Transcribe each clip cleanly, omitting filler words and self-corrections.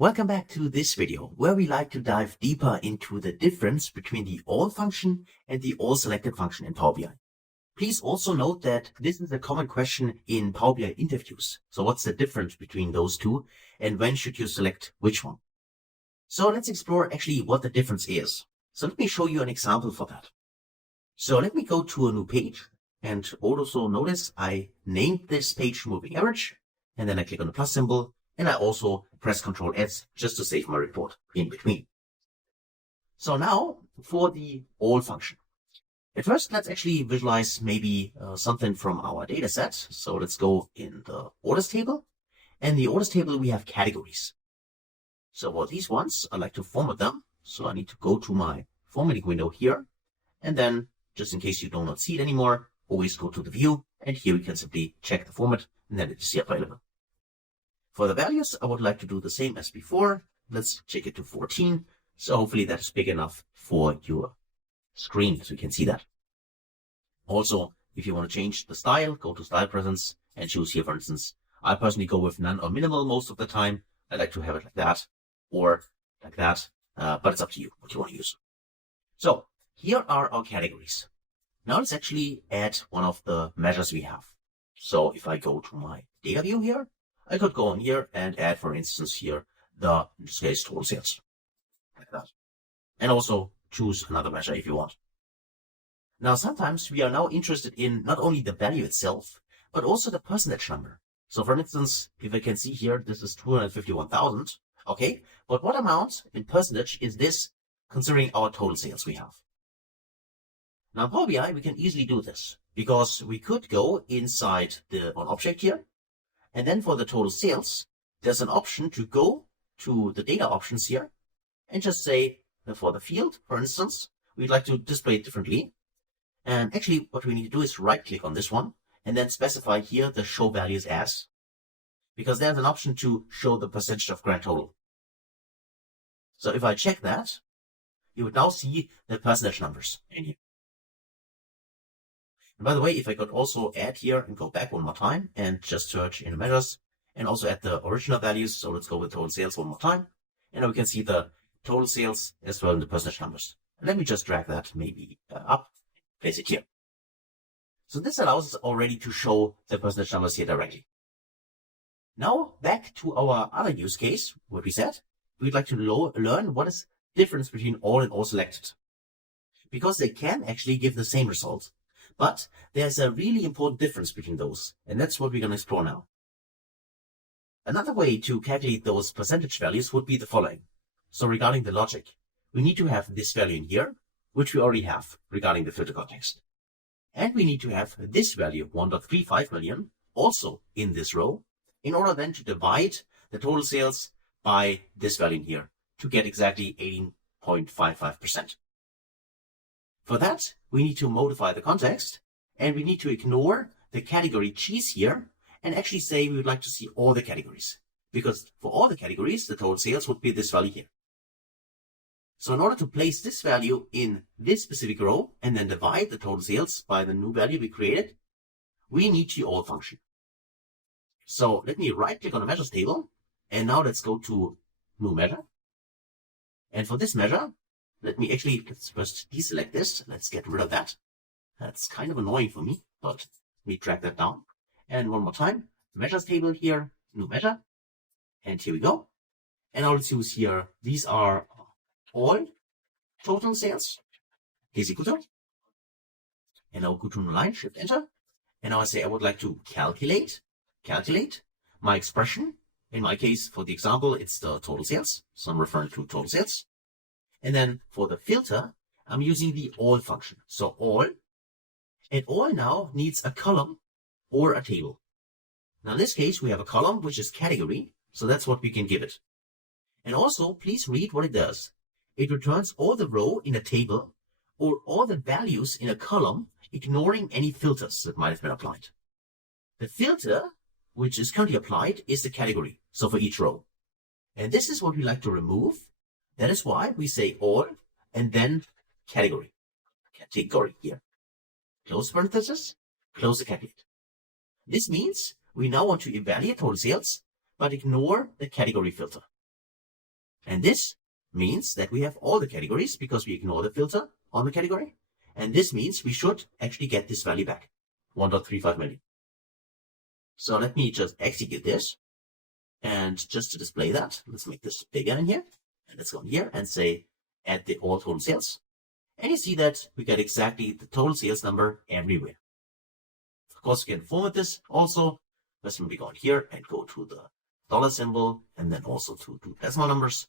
Welcome back to this video, where we like to dive deeper into the difference between the ALL function and the ALL-selected function in Power BI. Please also note that this is a common question in Power BI interviews. So what's the difference between those two, and when should you select which one? So let's explore actually what the difference is. So let me show you an example for that. So let me go to a new page, and also notice I named this page moving average, and then I click on the plus symbol, and I also press Ctrl S just to save my report in between. So now for the ALL function. At first, let's actually visualize maybe something from our data set. So let's go in the orders table. And in the orders table, we have categories. So for these ones, I like to format them. So I need to go to my formatting window here. And then, just in case you do not see it anymore, always go to the view. And here we can simply check the format, and then it is here available. For the values, I would like to do the same as before. Let's check it to 14. So hopefully that is big enough for your screen so you can see that. Also, if you want to change the style, go to style presence and choose here, for instance, I personally go with none or minimal most of the time. I like to have it like that or like that, but it's up to you what you want to use. So here are our categories. Now let's actually add one of the measures we have. So if I go to my data view here, I could go in here and add, for instance, here, in this case, total sales, like that. And also choose another measure if you want. Now, sometimes we are now interested in not only the value itself, but also the percentage number. So for instance, if I can see here, this is 251,000. Okay, but what amount in percentage is this considering our total sales we have? Now, in Power BI, we can easily do this because we could go inside the one object here. And then for the total sales, there's an option to go to the data options here and just say for the field, for instance, we'd like to display it differently. And actually what we need to do is right click on this one and then specify here the show values as, because there's an option to show the percentage of grand total. So if I check that, you would now see the percentage numbers in here. And by the way, if I could also add here and go back one more time and just search in the measures and also add the original values. So let's go with total sales one more time. And now we can see the total sales as well in the percentage numbers. And let me just drag that maybe up, place it here. So this allows us already to show the percentage numbers here directly. Now back to our other use case, what we said, we'd like to learn what is the difference between ALL and ALLSELECTED. Because they can actually give the same result. But there's a really important difference between those, and that's what we're going to explore now. Another way to calculate those percentage values would be the following. So regarding the logic, we need to have this value in here, which we already have regarding the filter context. And we need to have this value, 1.35 million, also in this row, in order then to divide the total sales by this value in here to get exactly 18.55%. For that, we need to modify the context, and we need to ignore the category cheese here and actually say we would like to see all the categories. Because for all the categories, the total sales would be this value here. So in order to place this value in this specific row and then divide the total sales by the new value we created, we need the ALL function. So let me right click on the measures table, and now let's go to new measure. And for this measure, let's first deselect this. Let's get rid of that. That's kind of annoying for me, but let me drag that down. And one more time, measures table here, new measure. And here we go. And now let's use here, these are all total sales. Executor. And now go to new line, shift enter. And now I say I would like to calculate my expression. In my case, for the example, it's the total sales. So I'm referring to total sales. And then for the filter, I'm using the ALL function. So ALL, and ALL now needs a column or a table. Now in this case, we have a column, which is category. So that's what we can give it. And also, please read what it does. It returns all the row in a table or all the values in a column, ignoring any filters that might have been applied. The filter, which is currently applied, is the category. So for each row. And this is what we like to remove. That is why we say ALL and then category here. Close parenthesis, close the calculate. This means we now want to evaluate total sales, but ignore the category filter. And this means that we have all the categories because we ignore the filter on the category. And this means we should actually get this value back, 1.35 million. So let me just execute this. And just to display that, let's make this bigger in here. And let's go in here and say, add the all total sales. And you see that we get exactly the total sales number everywhere. Of course, you can format this also. Let's maybe go in here and go to the dollar symbol and then also to decimal numbers.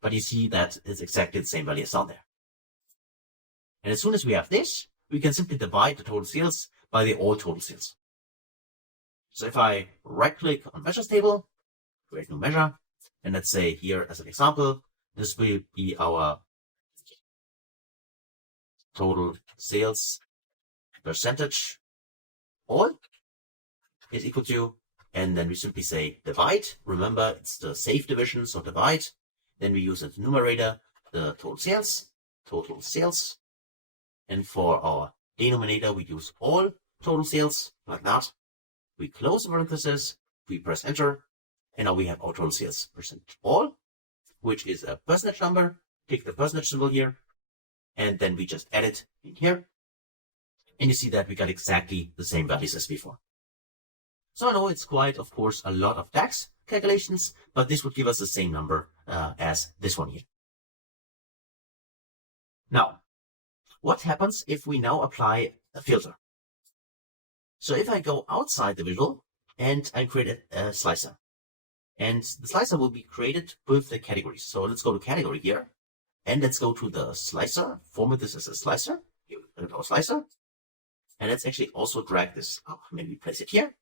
But you see that it's exactly the same value as down there. And as soon as we have this, we can simply divide the total sales by the all total sales. So if I right click on measures table, create new measure, and let's say here as an example, this will be our total sales percentage all is equal to, and then we simply say divide. Remember, it's the safe division, so divide. Then we use as numerator the total sales. And for our denominator, we use all total sales, like that. We close the parenthesis, we press enter, and now we have our total sales percentage all, which is a percentage number. Click the percentage symbol here, and then we just add it in here. And you see that we got exactly the same values as before. So I know it's quite, of course, a lot of tax calculations, but this would give us the same number as this one here. Now, what happens if we now apply a filter? So if I go outside the visual and I create a slicer, and the slicer will be created with the categories. So let's go to category here, and let's go to the slicer, format this as a slicer, here we go to our slicer, and let's actually also drag this up, maybe place it here,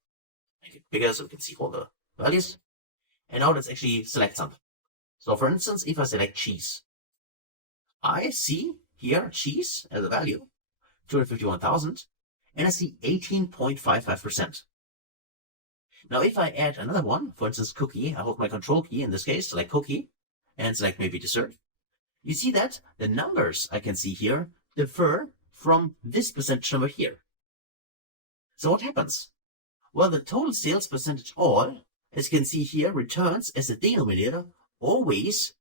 make it bigger so we can see all the values. And now let's actually select something. So for instance, if I select cheese, I see here cheese as a value, 251,000, and I see 18.55%. Now if I add another one, for instance cookie, I hold my control key in this case, select cookie, and select maybe dessert, you see that the numbers I can see here differ from this percentage number here. So what happens? Well, the total sales percentage all, as you can see here, returns as a denominator always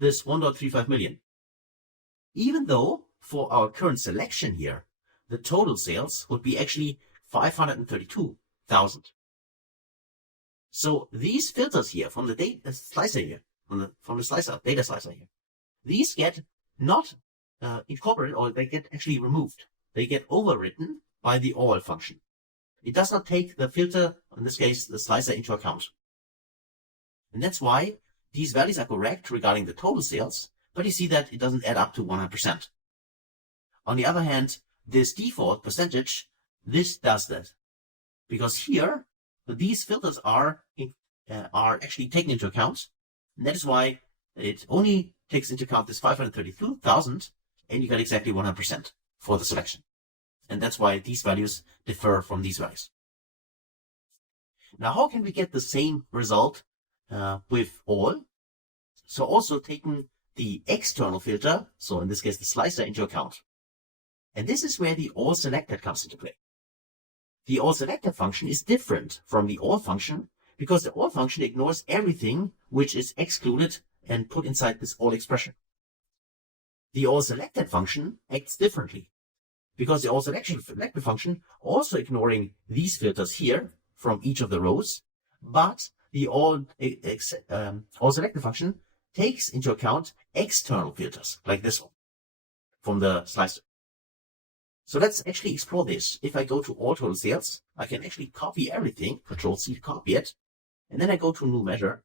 this 1.35 million. Even though for our current selection here, the total sales would be actually 532,000. So these filters here from the data slicer here, from the slicer, data slicer here, these get not incorporated, or they get actually removed. They get overwritten by the all function. It does not take the filter, in this case, the slicer, into account. And that's why these values are correct regarding the total sales, but you see that it doesn't add up to 100%. On the other hand, this default percentage, this does that. Because here, these filters are actually taken into account. And that is why it only takes into account this 532,000, and you get exactly 100% for the selection. And that's why these values differ from these values. Now, how can we get the same result with all? So also taking the external filter, so in this case the slicer, into account. And this is where the all selected comes into play. The all selected function is different from the all function because the all function ignores everything which is excluded and put inside this all expression. The all selected function acts differently because the all selected function also ignoring these filters here from each of the rows, but the all selected function takes into account external filters like this one from the slicer. So let's actually explore this. If I go to all total sales, I can actually copy everything, Control C to copy it, and then I go to new measure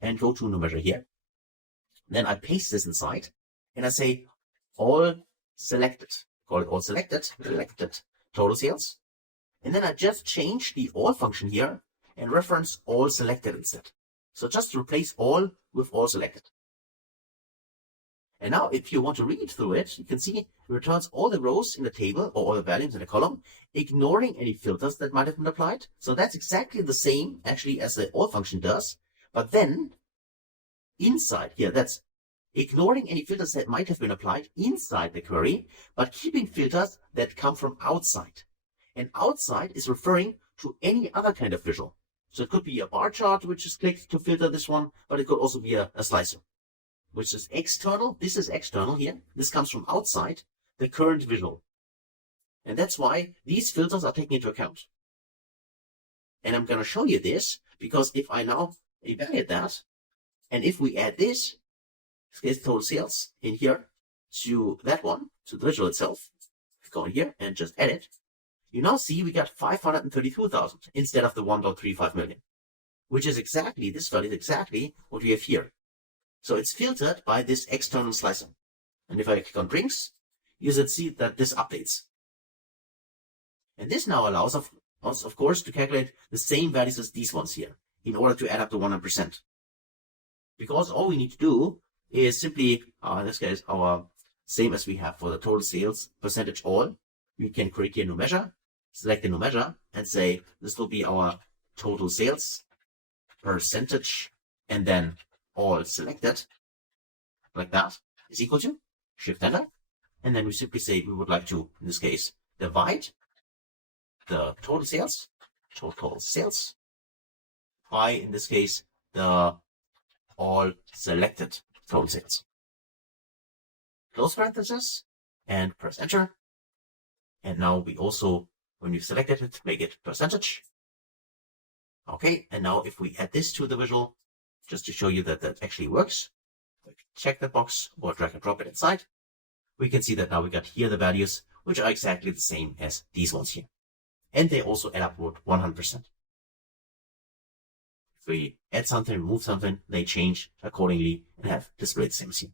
and go to new measure here. Then I paste this inside and I say all selected, call it all selected total sales. And then I just change the all function here and reference all selected instead. So just replace all with all selected. And now if you want to read through it, you can see it returns all the rows in the table or all the values in the column, ignoring any filters that might have been applied. So that's exactly the same actually as the all function does. But then inside here, that's ignoring any filters that might have been applied inside the query, but keeping filters that come from outside. And outside is referring to any other kind of visual. So it could be a bar chart which is clicked to filter this one, but it could also be a slicer. which is external. This is external here. This comes from outside the current visual. And that's why these filters are taken into account. And I'm going to show you this because if I now evaluate that, and if we add this, total sales in here to that one, to the visual itself, go in here and just edit, you now see we got 532,000 instead of the 1.35 million, which is exactly, this value is exactly what we have here. So it's filtered by this external slicer. And if I click on drinks, you should see that this updates. And this now allows us, of course, to calculate the same values as these ones here in order to add up to 100%. Because all we need to do is simply, in this case, our same as we have for the total sales percentage all. We can create a new measure, select a new measure, and say this will be our total sales percentage, and then all selected, like that, is equal to Shift Enter. And then we simply say we would like to, in this case, divide the total sales by, in this case, the all selected total sales. Close parenthesis and press enter. And now we also, when we've selected it, make it percentage. Okay, and now if we add this to the visual, just to show you that that actually works, check the box or drag and drop it inside, we can see that now we got here the values, which are exactly the same as these ones here. And they also add up with 100%. If we add something, remove something, they change accordingly and have displayed the same as here.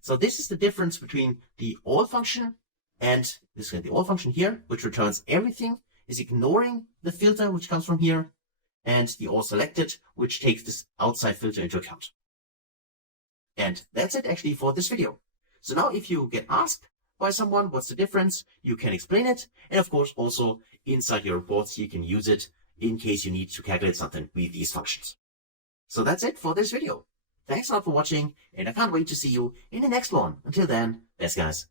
So this is the difference between the all function and this is the all function here, which returns everything, is ignoring the filter which comes from here, and the all selected, which takes this outside filter into account. And that's it actually for this video. So now if you get asked by someone what's the difference, you can explain it. And of course also inside your reports, you can use it in case you need to calculate something with these functions. So that's it for this video. Thanks a lot for watching, and I can't wait to see you in the next one. Until then, best guys.